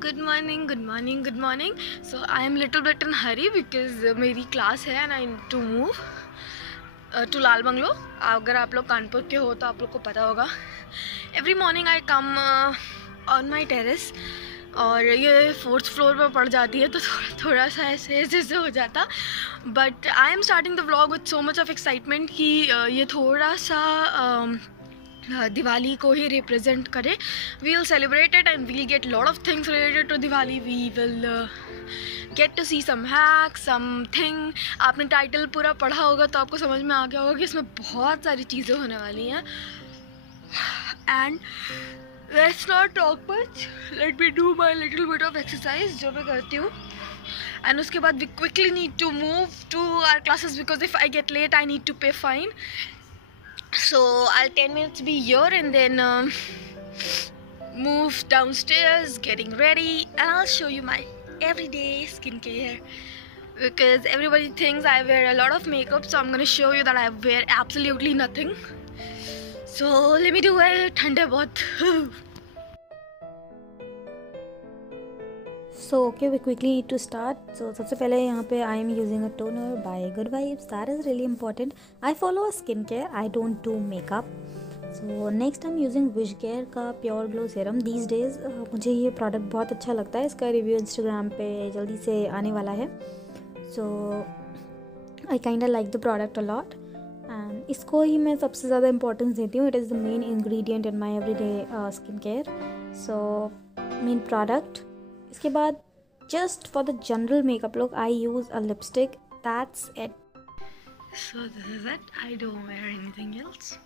good morning, good morning, good morning. So I am little bit in hurry because मेरी class है and I need to move to Lal bungalow. अगर आप लोग कानपुर के हो तो आप लोग को पता होगा. Every morning I come on my terrace और ये 4th फ्लोर पर पड़ जाती है तो थोड़ा सा ऐसे हो जाता. But I am starting the vlog with so much of excitement कि ये थोड़ा सा दिवाली को ही रिप्रेजेंट करे. We will celebrate it and we will get lot of things related to Diwali. We will get to see some hack something. आपने title पूरा पढ़ा होगा तो आपको समझ में आ गया होगा कि इसमें बहुत सारी चीज़ें होने वाली हैं. And let's not talk much, let me do my little bit of exercise जो मैं करती हूँ. एंड उसके बाद we quickly need to move to our classes because if I get late I need to pay fine. So I'll 10 minutes be here and then move downstairs, getting ready, and I'll show you my everyday skincare because everybody thinks I wear a lot of makeup, so I'm gonna show you that I wear absolutely nothing. So let me do it. ठंडे बहुत. So okay, we quickly need to start. So सबसे पहले यहाँ पे I am using a toner by Good Vibes. That is really important. I follow a skincare. I don't do makeup. So next I'm using Wishcare का Pure Glow Serum. These days मुझे ये product बहुत अच्छा लगता है. इसका review Instagram पे जल्दी से आने वाला है. So I kinda like the product a lot. And इसको ही मैं सबसे ज़्यादा importance देती हूँ. It is the main ingredient in my everyday skincare. So main product. इसके बाद just for the general makeup look I use a lipstick. That's it. So this is it. I don't wear anything else.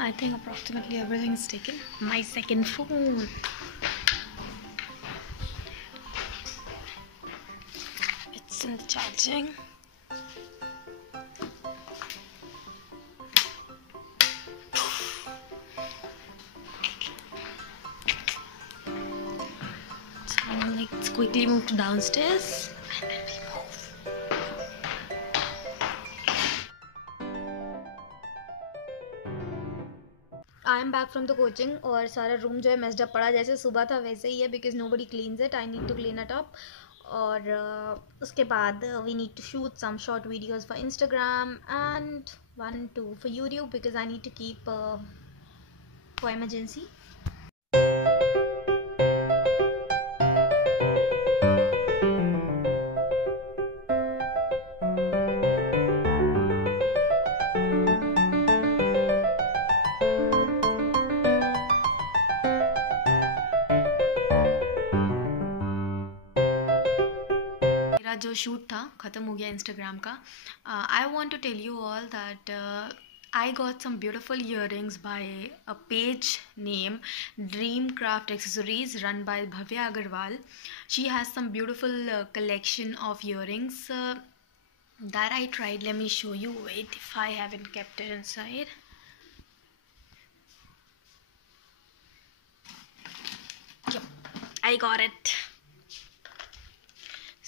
I think approximately everything is taken. My second phone. It's in the charging. So let's quickly move to downstairs. And then we move. I am back from the coaching और सारा room जो है messed up पड़ा. जैसे सुबह था वैसे ही है because nobody cleans it. I need to clean it up. और उसके बाद we need to shoot some short videos for Instagram and 1-2 for YouTube because I need to keep for emergency. जो शूट था ख़त्म हो गया Instagram का. I want to tell you all that I got some beautiful earrings by a page name Dream Craft Accessories run by Bhavya Agarwal. She has some beautiful collection of earrings that I tried. Let me show you. Wait, if I haven't kept it inside. Yep, I got it.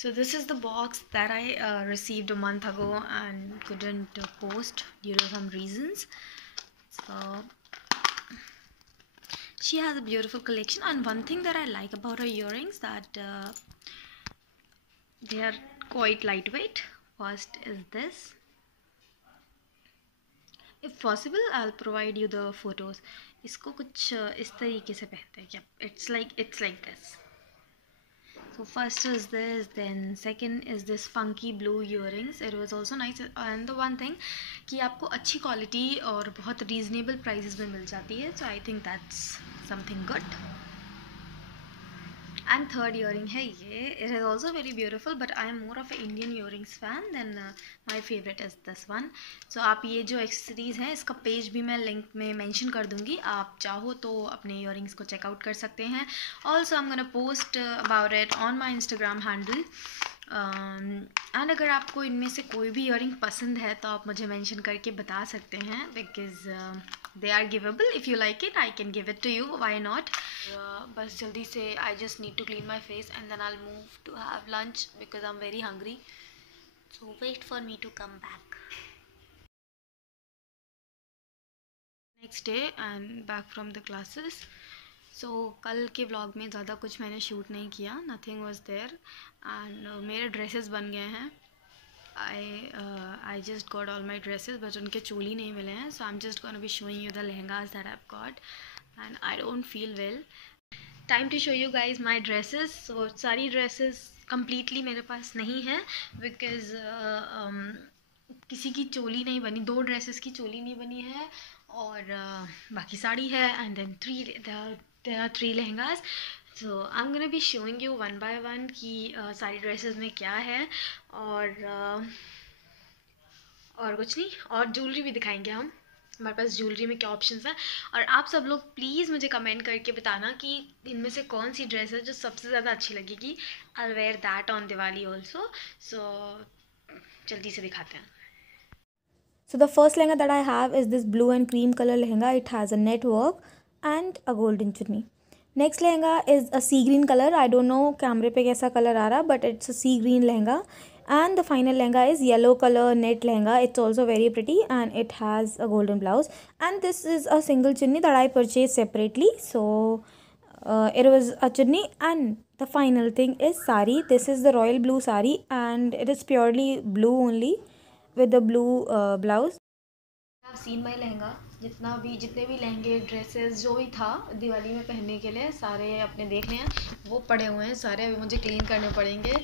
So this is the box that I received a month ago and couldn't post due to some reasons. So she has a beautiful collection, and one thing that I like about her earrings that they are quite lightweight. First is this. If possible, I'll provide you the photos. इसको कुछ इस तरीके से पहनते हैं क्या? It's like this. So first is this, then second is this funky blue earrings. It was also nice. And the one thing कि आपको अच्छी क्वालिटी और बहुत रीजनेबल प्राइसेस में मिल जाती है. So I think that's something good. And third earring है ये. It is also very beautiful, but I am more of an Indian earrings fan. Then my favorite is this one. So आप ये जो accessories हैं इसका page भी मैं link में मेंशन कर दूँगी. आप चाहो तो अपने earrings को चेकआउट कर सकते हैं. Also I'm gonna post about it on my Instagram handle. And अगर आपको इनमें से कोई भी ईयरिंग पसंद है तो आप मुझे मेंशन करके बता सकते हैं, because they are givable. If you like it I can give it to you, why not. बस जल्दी से I just need to clean my face and then I will move to have lunch because I am very hungry. So wait for me to come back. Next day and back from the classes. So कल के vlog में ज़्यादा कुछ मैंने shoot नहीं किया, nothing was there. And मेरे dresses बन गए हैं. I just got all my dresses but उनके चोली नहीं मिले हैं. So I am just gonna be showing you the lehengas that I have got and I don't feel well. Time to show you guys my dresses. So सारी dresses completely मेरे पास नहीं है because किसी की चोली नहीं बनी, 2 ड्रेसेस की चोली नहीं बनी है और बाकी साड़ी है. And then there are 3 lehengas. So I am gonna be showing you one by one कि सारी ड्रेसेस में क्या है और कुछ नहीं. और ज्वेलरी भी दिखाएंगे हम, हमारे पास ज्वेलरी में क्या ऑप्शंस हैं. और आप सब लोग प्लीज़ मुझे कमेंट करके बताना कि इनमें से कौन सी ड्रेस है जो सबसे ज़्यादा अच्छी लगेगी. I will wear that on Diwali also. So जल्दी से दिखाते हैं. So the first lehenga that I have is this blue and cream color lehenga. It has a net work and a golden chunni. Next lehenga is a sea green color. I don't know camera पे कैसा color आ रहा, but it's a sea green lehenga. And the final lehenga is yellow color net lehenga. It's also very pretty and it has a golden blouse. And this is a single chunni that I purchased separately. So it was a chunni. And the final thing is sari. This is the royal blue sari and it is purely blue only with the blue blouse. I have seen my lehenga. जितने भी लहंगे dresses जो भी था दिवाली में पहनने के लिए सारे अपने देख लिए हैं. वो पड़े हुए हैं सारे, अभी मुझे क्लीन करने पड़ेंगे.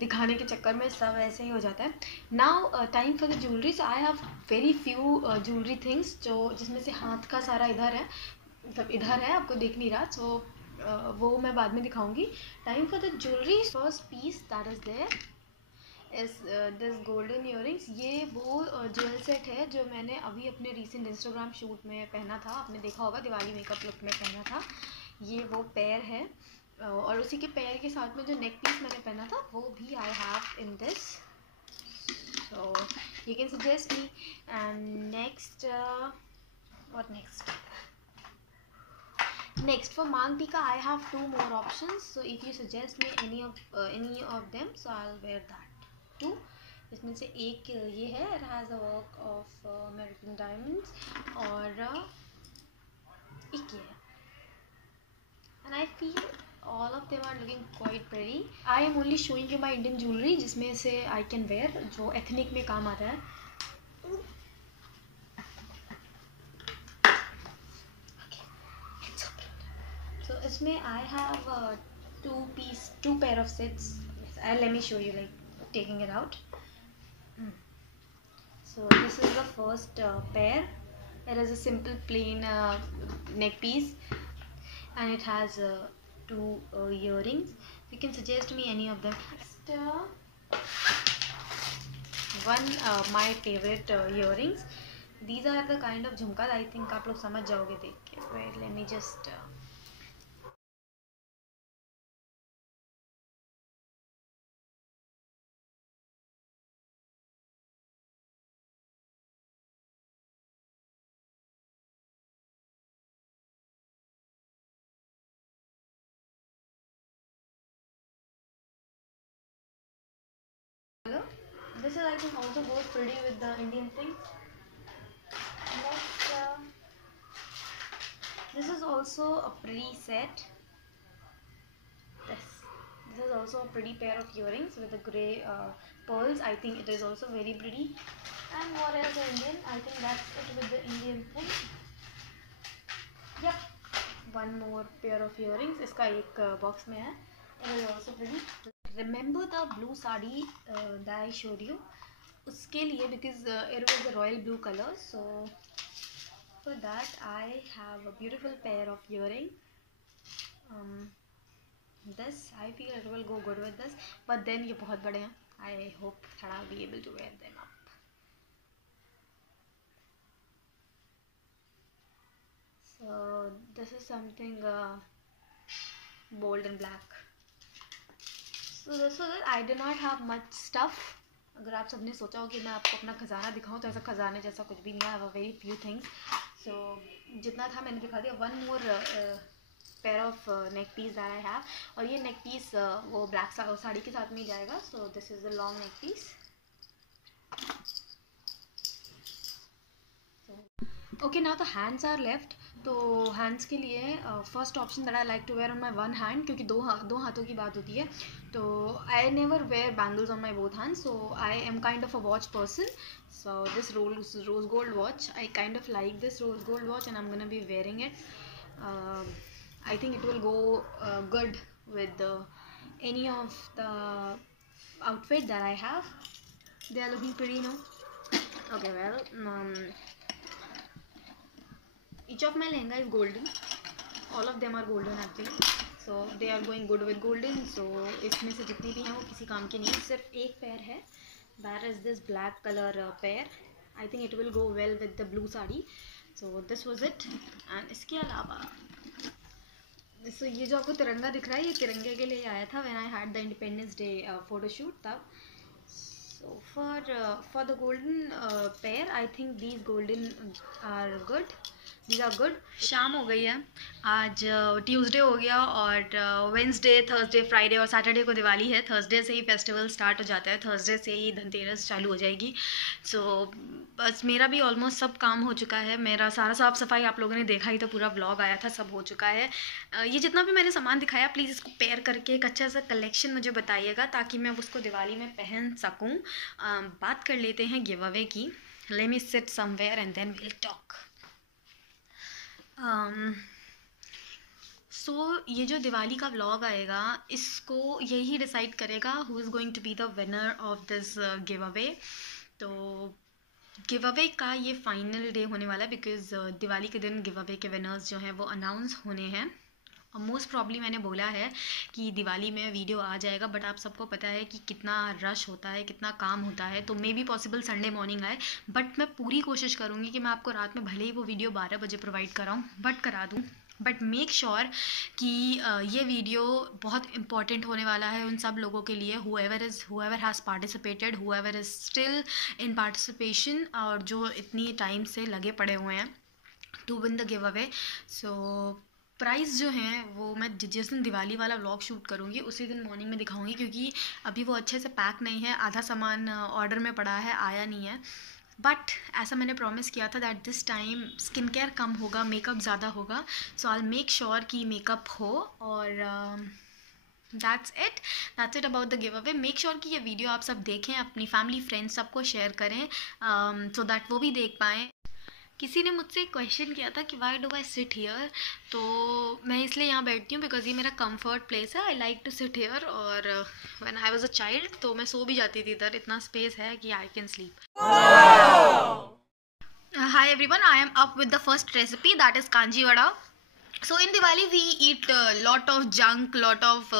दिखाने के चक्कर में सब ऐसे ही हो जाता है. Now time for the jewellery. So I have very few jewellery things जो जिसमें से हाथ का सारा इधर है, मतलब इधर है, आपको दिख नहीं रहा. सो वो मैं बाद में दिखाऊंगी. Time for the jewellery. First piece that is there is this golden earrings. ये वो ज्वेल सेट है जो मैंने अभी अपने रीसेंट इंस्टाग्राम शूट में पहना था. आपने देखा होगा दिवाली मेकअप लुक में पहना था. ये वो पेयर है और उसी के पेयर के साथ में जो नेक पीस मैंने पहना था वो भी I have in this. So you can suggest me. And next what next for मांग टीका आई have 2 more options. So if you suggest me any of them so I'll wear that. 2 इसमें से एक ये है. It has a work of American diamonds और एक ये है. And I feel all of them are looking quite pretty. I am only showing you my Indian jewellery जिसमें से आई कैन वेयर, जो एथनिक में काम आता है. सो इसमें I have 2 pair of sets. Let me show you, like taking it out. So this is the first pair. It is a simple plain neck piece and it has 2 earrings. You can suggest me any of them. One my favorite earrings. These are the kind of झुमका. I think आप लोग समझ जाओगे देख के. Wait, let me just this is I think also goes pretty with the Indian thing. Next, this is also a pretty set. This is also a pretty pair of earrings with the grey pearls. I think it is also very pretty. And what else Indian? I think that's it with the Indian thing. Yep, one more pair of earrings. इसका एक box में है. It is also pretty. Remember the blue sari that I showed you? उसके लिए because it was a royal blue color. So for that I have a beautiful pair of earring. This I feel it will go good with this, but then ये बहुत बड़े हैं. I hope that I'll be able to wear them up. So this is something bold and black. So this was it. I did not have much stuff. अगर आप सबने सोचा हो कि मैं आपको अपना खजाना दिखाऊं तो ऐसा खजाने जैसा कुछ भी नहीं है. I have a very few things. So जितना था मैंने दिखा दिया. One more pair of neck piece that I have. और ये neck piece वो black साड़ी के साथ में ही जाएगा. So this is the long neck piece. Okay, now the hands are left. तो हैंड्स के लिए first option that I like to wear on my one hand, क्योंकि दो हाथों की बात होती है. तो I never wear bangles on my both hand. So I am kind of a watch person. So this rose gold watch, I kind of like this rose gold watch and I am gonna be wearing it. I think it will go good with any of the outfit that I have. They are looking pretty, no? Okay, well, each of my lehenga is golden. All of them are golden actually. So they are going good with golden. So इसमें से जितनी भी हैं वो किसी काम की नहीं है. सिर्फ एक पेयर है. That is this black color pair. I think it will go well with the blue sari. So this was it. And इसके अलावा so ये जो आपको तिरंगा दिख रहा है, ये तिरंगे के लिए आया था when I had the Independence Day photo shoot तब. So for the golden pair, I think these golden are good. These are good. शाम हो गई है. आज ट्यूसडे हो गया और वेंसडे, थर्सडे, फ्राइडे और सैटरडे को दिवाली है. थर्सडे से ही फेस्टिवल स्टार्ट हो जाता है. थर्सडे से ही धनतेरस चालू हो जाएगी. सो बस मेरा भी ऑलमोस्ट सब काम हो चुका है. मेरा सारा साफ़ सफाई आप लोगों ने देखा ही, तो पूरा व्लॉग आया था, सब हो चुका है. ये जितना भी मैंने सामान दिखाया, प्लीज़ इसको पेयर करके एक अच्छा सा कलेक्शन मुझे बताइएगा ताकि मैं उसको दिवाली में पहन सकूँ. बात कर लेते हैं गिव अवे की. Let me sit somewhere and then will talk. So ये जो दिवाली का व्लॉग आएगा, इसको यही डिसाइड करेगा who is going to be the winner of this give away. तो गिव अवे का ये फाइनल डे होने वाला है बिकॉज़ दिवाली के दिन गिव अवे के विनर्स जो हैं वो अनाउंस होने हैं. मोस्ट प्रॉब्ली मैंने बोला है कि दिवाली में वीडियो आ जाएगा, बट आप सबको पता है कि कितना रश होता है, कितना काम होता है. तो may be possible Sunday morning आए, बट मैं पूरी कोशिश करूँगी कि मैं आपको रात में भले ही वो वीडियो 12 बजे प्रोवाइड कराऊँ, बट करा दूँ. बट मेक श्योर कि ये वीडियो बहुत इंपॉर्टेंट होने वाला है उन सब लोगों के लिए whoever has participated, whoever is still in participation, और जो इतनी टाइम से लगे पड़े हुए हैं to win the give away. So prize जो हैं वो मैं जिस दिन दिवाली वाला व्लॉग शूट करूँगी उसी दिन मॉर्निंग में दिखाऊँगी, क्योंकि अभी वो अच्छे से पैक नहीं है. आधा सामान ऑर्डर में पड़ा है, आया नहीं है. बट ऐसा मैंने प्रॉमिस किया था that this time skin care कम होगा, मेकअप ज़्यादा होगा. सो आई मेक श्योर कि मेकअप हो. और that's it about the give away. Make sure कि ये वीडियो आप सब देखें, अपनी फैमिली फ्रेंड्स सबको शेयर करें सो दैट वो भी देख पाएँ. किसी ने मुझसे क्वेश्चन किया था कि why do I sit here. तो मैं इसलिए यहाँ बैठती हूँ बिकॉज ये मेरा कंफर्ट प्लेस है. I like to sit here. और when I was a child तो मैं सो भी जाती थी इधर. इतना स्पेस है कि I can sleep. Hi everyone, I am up with the first recipe that is kanji vada. So in Diwali we eat lot of junk, lot of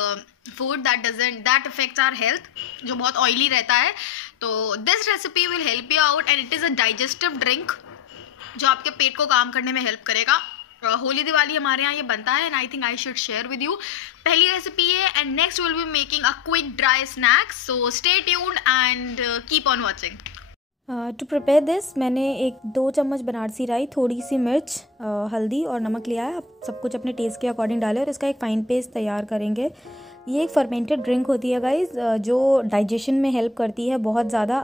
food that affects our health, जो बहुत oily रहता है. तो this recipe will help you out and it is a digestive drink जो आपके पेट को काम करने में हेल्प करेगा. होली दिवाली हमारे यहाँ ये बनता है and I think I should share with you. पहली रेसिपी है and next will be making a quick dry snack. So stay tuned and keep on watching. To prepare this मैंने 1-2 चम्मच बनारसी राई, थोड़ी सी मिर्च, हल्दी और नमक लिया है. आप सब कुछ अपने टेस्ट के अकॉर्डिंग डालें और इसका एक फ़ाइन पेस्ट तैयार करेंगे. ये एक फर्मेंटेड ड्रिंक होती है गाइस, जो डाइजेशन में हेल्प करती है बहुत ज़्यादा.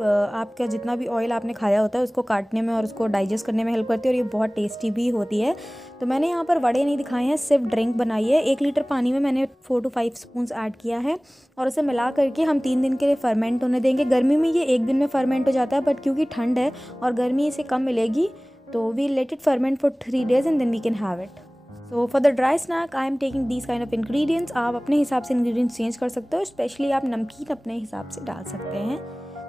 आपका जितना भी ऑयल आपने खाया होता है उसको काटने में और उसको डाइजेस्ट करने में हेल्प करती है और ये बहुत टेस्टी भी होती है. तो मैंने यहाँ पर वड़े नहीं दिखाए हैं, सिर्फ ड्रिंक बनाई है. 1 लीटर पानी में मैंने 4 to 5 स्पून्स ऐड किया है और उसे मिला करके हम 3 दिन के लिए फर्मेंट होने देंगे. गर्मी में ये 1 दिन में फर्मेंट हो जाता है, बट क्योंकि ठंड है और गर्मी इसे कम मिलेगी तो we let it ferment for 3 days and then we can have it. So for the dry snack I am taking these kind of ingredients. आप अपने हिसाब से इंग्रेडिएंट्स चेंज कर सकते हो, स्पेशली आप नमकीन अपने हिसाब से डाल सकते हैं.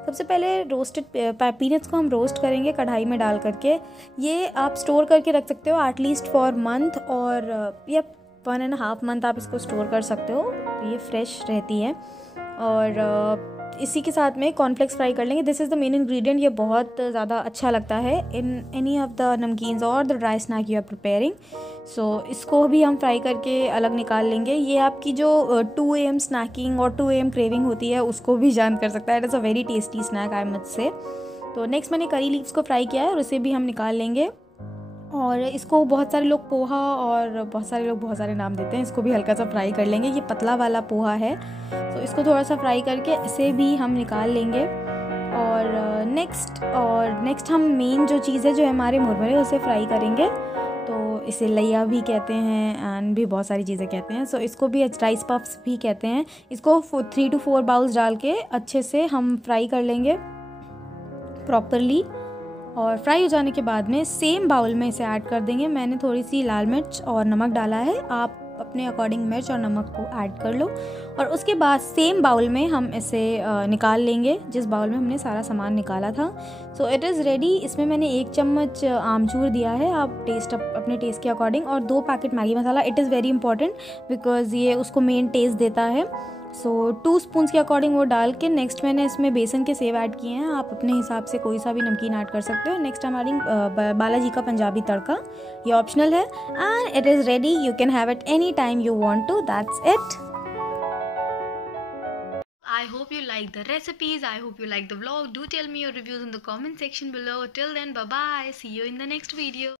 सबसे पहले रोस्टेड पीनट्स को हम रोस्ट करेंगे कढ़ाई में डाल करके. ये आप स्टोर करके रख सकते हो एटलीस्ट फॉर मंथ और या 1.5 month आप इसको स्टोर कर सकते हो. तो ये फ्रेश रहती है. और इसी के साथ में कॉर्नफ्लेक्स फ्राई कर लेंगे। This is the main ingredient. ये बहुत ज़्यादा अच्छा लगता है in any of the namkeens और the dry snack you are preparing. So इसको भी हम फ्राई करके अलग निकाल लेंगे। ये आपकी जो 2 AM स्नैकिंग और 2 AM क्रेविंग होती है उसको भी जान कर सकता है। It is a very tasty snack I must say. तो नेक्स्ट मैंने करी लीव्स को फ्राई किया है और उसे भी हम निकाल लेंगे। और इसको बहुत सारे लोग पोहा और बहुत सारे लोग बहुत सारे नाम देते हैं, इसको भी हल्का सा फ्राई कर लेंगे। ये पतला वाला पोहा है, तो इसको थोड़ा सा फ्राई करके इसे भी हम निकाल लेंगे। और नेक्स्ट हम मेन जो चीज़ है जो हमारे मुरमुरे उसे फ्राई करेंगे। तो इसे लैया भी कहते हैं एंड भी बहुत सारी चीज़ें कहते हैं। सो इसको भी राइस पफ्स भी कहते हैं। इसको 3 to 4 बाउल्स डाल के अच्छे से हम फ्राई कर लेंगे प्रॉपरली। और फ्राई हो जाने के बाद में सेम बाउल में इसे ऐड कर देंगे। मैंने थोड़ी सी लाल मिर्च और नमक डाला है, आप अपने अकॉर्डिंग मिर्च और नमक को ऐड कर लो। और उसके बाद सेम बाउल में हम इसे निकाल लेंगे जिस बाउल में हमने सारा सामान निकाला था। So it is ready. इसमें मैंने 1 चम्मच आमचूर दिया है, आप अपने टेस्ट के अकॉर्डिंग, और 2 packet Maggi masala. It is very important because ये उसको मेन टेस्ट देता है। सो 2 स्पून्स के अकॉर्डिंग वो डाल के नेक्स्ट मैंने इसमें बेसन के सेव ऐड किए हैं। आप अपने हिसाब से कोई सा भी नमकीन ऐड कर सकते हो। नेक्स्ट हमारी बालाजी का पंजाबी तड़का, ये ऑप्शनल है and it is ready. You can have it any time you want to. That's it. I hope you like the recipes. I hope you like the vlog. Do tell me your reviews in the comment section below. Till then, bye bye. See you in the next video.